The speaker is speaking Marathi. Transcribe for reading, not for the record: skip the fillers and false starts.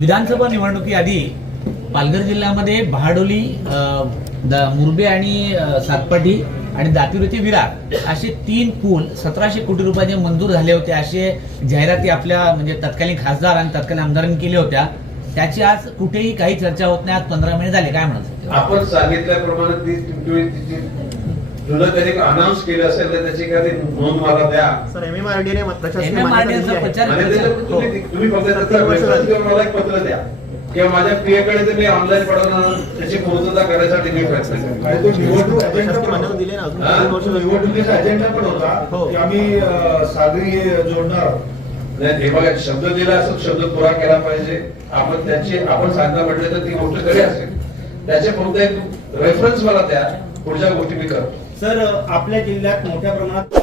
विधानसभा निवडणुकीआधी पालघर जिल्ह्यामध्ये बहाडोली, मुरबे आणि सातपाटी आणि दातिवरी ते विरार असे 3 पूल 1700 कोटी रुपयाचे मंजूर झाले होते, असे जाहिराती आपल्या म्हणजे तत्कालीन खासदार आणि तत्कालीन आमदारांनी केल्या होत्या. त्याची आज कुठेही काही चर्चा होत नाही. आज 15 महिने झाले. काय म्हणाल? आपण सांगितल्याप्रमाणे जुनं कधी अनाऊन्स केलं असेल तर त्याची काही नोंद मला द्या. सर MMRDA प्रचार तुम्ही फक्त त्याचा रेफरन्स देऊन मला एक पत्र द्या किंवा माझ्या प्रियकडे ते मी ऑनलाईन पडवणार त्याची पूर्तता करण्यासाठी मी प्रयत्न निवडणुकीचा अजेंडा पण होता की आम्ही सागरी जोडणार नाही. हे बघा, शब्द दिला असं शब्द पुरा केला पाहिजे. आपण सांगता म्हटलं तर ती गोष्ट खरी असेल. त्याचे फक्त एक रेफरन्स मला द्या, पुढच्या गोष्टी मी करतो. सर आपल्या जिल्ह्यात मोठ्या प्रमाणात